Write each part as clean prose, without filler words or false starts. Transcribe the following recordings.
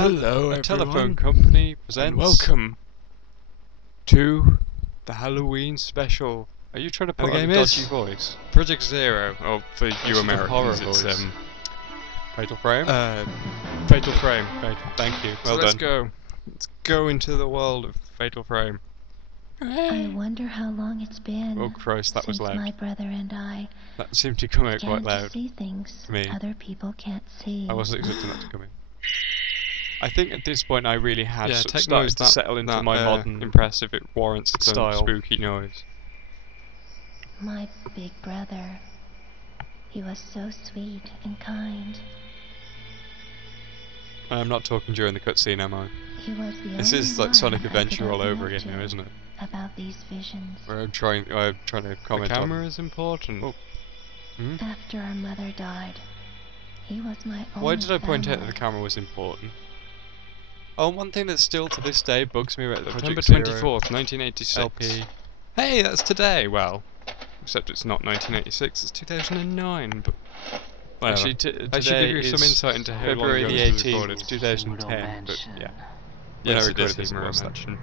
Hello, a telephone everyone, company and presents welcome to the Halloween special. Are you trying to And put the on a game dodgy is voice? Project Zero, or for you It's a horror Americans, it's voice. Fatal Frame? Fatal Frame. Thank you. So Well let's done. go. Let's go into the world of Fatal Frame. I wonder how long it's been Oh Christ, that was since loud. my brother and I That seemed to come out quite began to loud. see things to me. other people can't see. I wasn't expecting that to come in. I think at this point I really had Yeah, sort of take started note to that- settle into that, my modern impress if it warrants some style. spooky noise. My big brother. He was so sweet and kind. I'm not talking during the cutscene, am I? He was the This only is like one Sonic I could Adventure all open over up again to now, isn't it? about these visions. Where I'm trying to The comment camera on. is important. Oh. After our mother died, he was my only Why did I point out that the family. camera was important? Oh, one thing that still to this day bugs me about the September Project 24th, 1986. LP. Hey, that's today. Well, except it's not 1986, it's 2009, but whatever. Actually, I should today give you some is insight into how February long the ago this was 18th, recorded. 2010. But yeah, Yes, when I it recorded is this, it Pseudo was that. Mansion.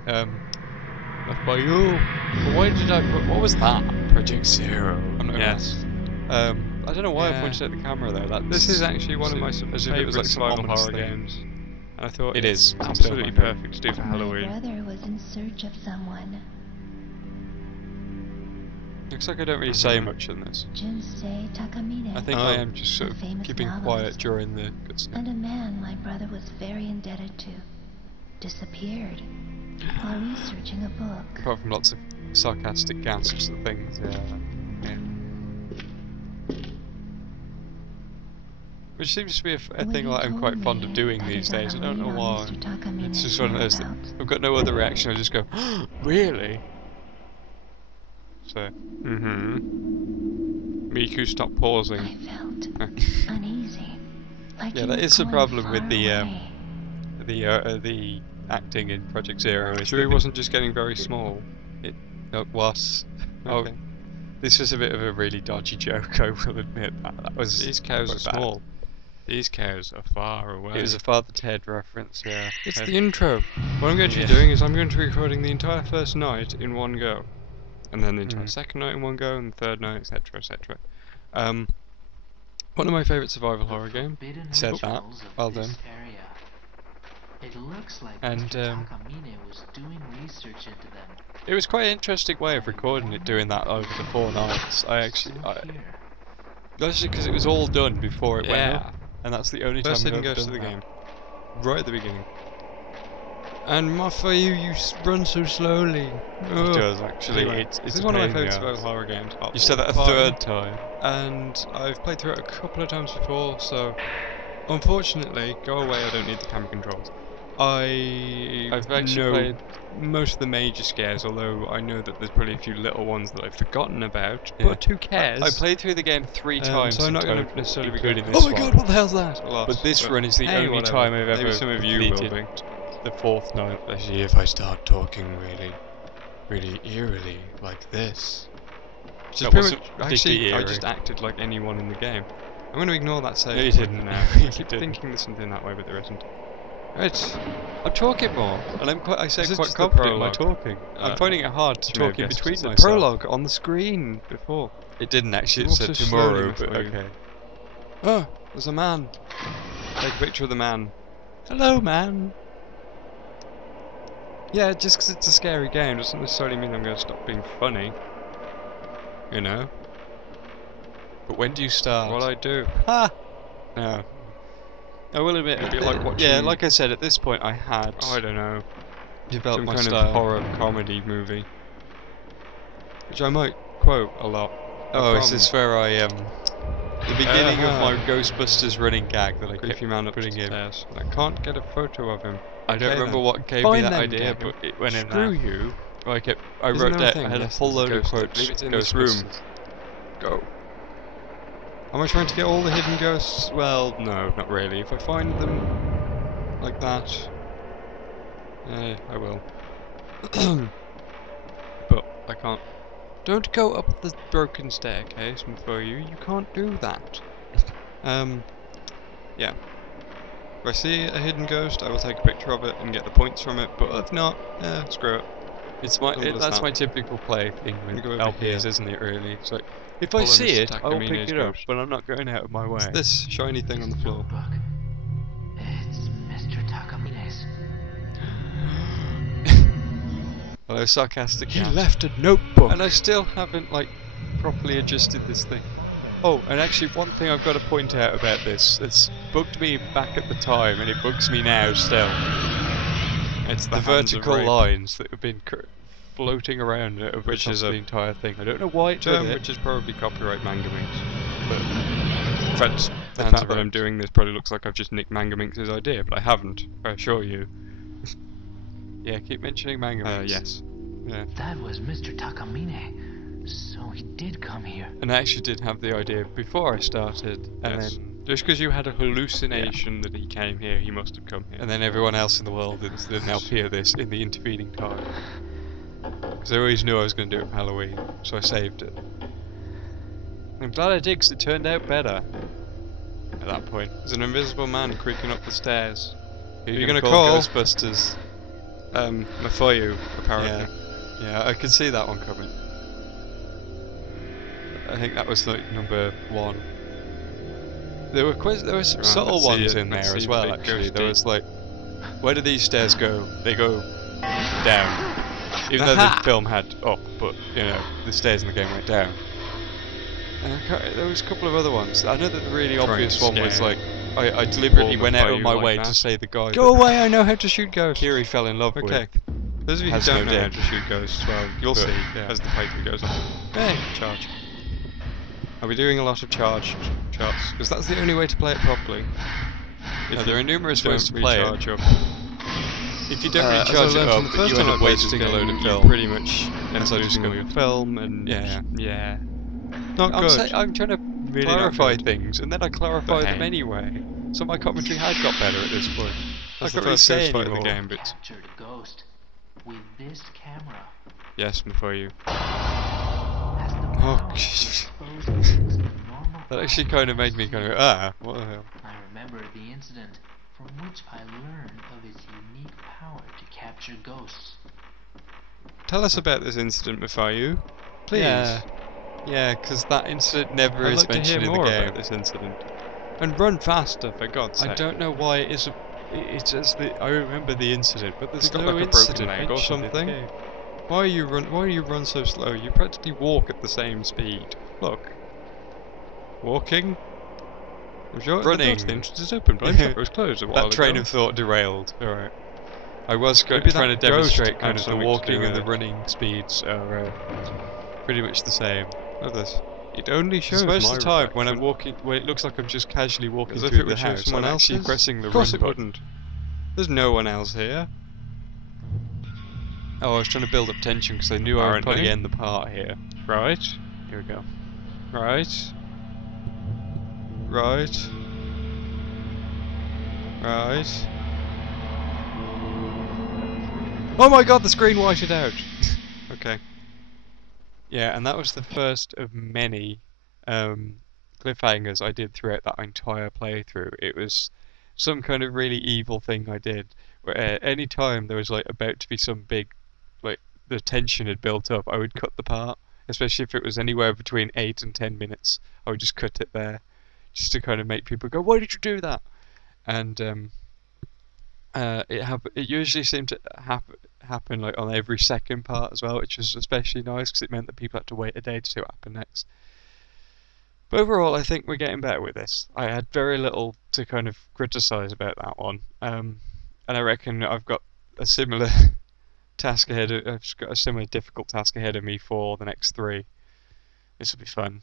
Left by you. But why did I put? What was that? Project Zero. I'm not Yes. I don't know why I Yeah. pointed at the camera though. This is actually one of my as if it favourite was like some survival ominous horror thing. games. And I thought It is. it's It's still absolutely my favourite. perfect to do for My Halloween. brother was in search of someone. Looks like I don't really say much in this. Jinsei Takamine. I think Oh. I am just sort A of famous keeping novelist. quiet during the cutscene. And a man my brother was very indebted to disappeared while researching a book. Apart from lots of sarcastic gasps and things. Yeah. Which seems to be a When thing he that I'm told quite fond me of doing that these he got days. I a don't know lead on why. Mr. Takamine's It's just one of those that whereabouts. I've got no other reaction. I just go, really? So, Miku, stop pausing. I felt uneasy. Like yeah, he that was is the going problem with far the away. the acting in Project Zero. Is Sure, he that wasn't just getting very small. It was. Okay. Oh, this was a bit of a really dodgy joke. I will admit that. That was. These cows quite are bad. small. These cows are far away. It was a Father Ted reference. Yeah. It's Ted. the intro. What I'm going to Yeah. be doing is I'm going to be recording the entire first night in one go. And then the entire Mhm. second night in one go, and the third night, etc, etc. One of my favourite survival horror games. Said that. Well done. It looks like And, Mr. Takamine was doing research into them. It was quite an interesting way of recording it, doing that over the 4 nights. So here. Especially because it was all done before it went Yeah. up, and that's the only First time hidden I've ever ghost of done the that. game. Right at the beginning. And for you run so slowly. It does actually. Anyway, It's this a is one of my pain in the favourite arse. survival horror games. You said that a Fine. third time. And I've played through it a couple of times before, so unfortunately, go away, I don't need the camera controls. I've actually know played. most of the major scares, although I know that there's probably a few little ones that I've forgotten about, Yeah. but who cares? I played through the game 3 times. so I'm in not going total, to necessarily be including going, this oh my one. god, what the hell's that? But this run is the hey, only whatever. time I've Maybe ever some of you will completed be. the 4th night. Especially if I start talking really eerily like this. Which is That pretty wasn't much, particularly actually, I eerie. just acted like anyone in the game. I'm going to ignore that save No, you button didn't. now. You I keep didn't. thinking there's something that way, but there isn't. Right. I'm talking more, and I say This is quite just the confident in my prologue. talking. I'm finding it hard to You may have talk in guessed between it's the myself. prologue on the screen before. It didn't actually. It Walk said so slowly tomorrow, enough but for you. okay. Oh, there's a man. Take a picture of the man. Hello, man. Yeah, just 'cause it's a scary game doesn't necessarily mean I'm going to stop being funny. You know? But when do you start? What I do. Ha! No. I will admit, It'd be like watching- yeah, like I said, at this point I had I don't know. developed Some my kind style. of horror comedy movie. Which I might quote a lot. Oh, is this where I the beginning of my Uh-huh. Ghostbusters running gag that I kept Creepy man putting in? upstairs. I can't get a photo of him. I don't Okay, remember then. what gave Find me that them, idea, Gavin. but it went in Screw there. you. I Isn't wrote there a down. thing? I had Yes, a whole there's a load of ghost. I quotes. believe it's in this room. Ghostbusters. Go. Am I trying to get all the hidden ghosts? Well, no, not really. If I find them like that, I will. But I can't. Don't go up the broken staircase before you. You can't do that. Yeah. If I see a hidden ghost, I will take a picture of it and get the points from it, but if not, screw it. It's Simple as that's that. my typical play thing with Go over LPs, here. isn't it? Really, it's like if Follow I see Mr. it, I'll pick Takamine's it up, ghost. but I'm not going out of my way. What's this shiny thing on the floor? Notebook. It's Mr. Takamine's. Hello, sarcastic He cat. left a notebook. And I still haven't, like, properly adjusted this thing. Oh, and actually one thing I've got to point out about this, it's bugged me back at the time, and it bugs me now still. It's the hands of vertical rape. lines that have been floating around over Which the top is of a the entire thing. I don't know why it did Term it, which is probably copyright Mangaminx. but In fact, the Hands fact of that I'm rape. doing this probably looks like I've just nicked Mangaminx's idea, but I haven't, I assure you. yeah, keep mentioning manga. Yes. Yeah. That was Mr. Takamine. So he did come here. And I actually did have the idea before I started, and Yes. then just because you had a hallucination that he came here, he must have come here. And then everyone else in the world didn't hear this in the intervening time. Because I always knew I was going to do it for Halloween, so I saved it. I'm glad I did, because it turned out better at that point. There's an invisible man creaking up the stairs. Who you you gonna call call? Ghostbusters? Mafoyu, apparently. Yeah, I could see that one coming. I think that was like number 1. There were some Right, subtle let's see ones it. in Let's there see as the well. big Actually, ghosty. there was like, where do these stairs go? They go down. Even though the film had up, but you know the stairs in the game went down. And there was a couple of other ones. I know that the really Trying obvious to one was scare like, I deliberately Paul went out of Mafoyu my like way that. to say the guy Go that away, I know how to shoot ghosts. Kiri fell in love Okay. with. Those of you who Has don't no know how dick. to shoot ghosts, well, you'll But, see yeah. as the playthrough goes on. Hey, Charge. I'll be doing a lot of charged shots, because that's the only way to play it properly. no, there are numerous don't ways to play it. recharge up. If you don't As I recharge it learned up, from the but first you time end I up played this wasting a game, load of you film. pretty much end up losing losing all all your your film, and Yeah. not good. I'm trying to Really not clarify good. things, and then I clarify But them hey. anyway. So my commentary had got better at this point. That's I the can't really first say ghost fight of the anymore. game, but Captured a ghost with this camera. yes, Mafoyu. Has the Oh, power to expose things in normal That actually kind of made me go, what the hell? I remember the incident from which I learned of its unique power to capture ghosts. Tell us about this incident, Mafoyu. Please. Yeah, because that incident never I'd is like to hear mentioned in more the game. about this incident. And run faster, for God's sake. I don't know why it is. It's just I remember the incident, but there's You got no like a broken incident leg or mentioned in the something? game. Why do you run so slow? You practically walk at the same speed. Look. Walking. I'm sure Running. The entrance is open, but I'm sure it was closed a while That train ago. of thought derailed. Alright. I was Maybe trying to that ghost demonstrate had kind of the something to walking do and the with it. running speeds are pretty much the same. Look at this. It only shows Because most my of the time when I'm reflection. walking, when it looks like I'm just casually walking As if through it the would show house, someone I'm actually else's. pressing the Of course run it button. wouldn't. There's no one else here. Oh, I was trying to build up tension because I knew I would probably Apparently. end the part here. Right. Here we go. Right. Right. Right. Oh my god, the screen whited out! Okay. Yeah, and that was the first of many cliffhangers I did throughout that entire playthrough. It was some kind of really evil thing I did, where any time there was like about to be some big, like the tension had built up, I would cut the part, especially if it was anywhere between 8 and 10 minutes. I would just cut it there, just to kind of make people go, "Why did you do that?" And it usually seemed to happen like on every second part as well, which was especially nice because it meant that people had to wait a day to see what happened next. But overall, I think we're getting better with this. I had very little to kind of criticise about that one, and I reckon I've got a similar task ahead. I've got a similar difficult task ahead of me for the next 3. This will be fun.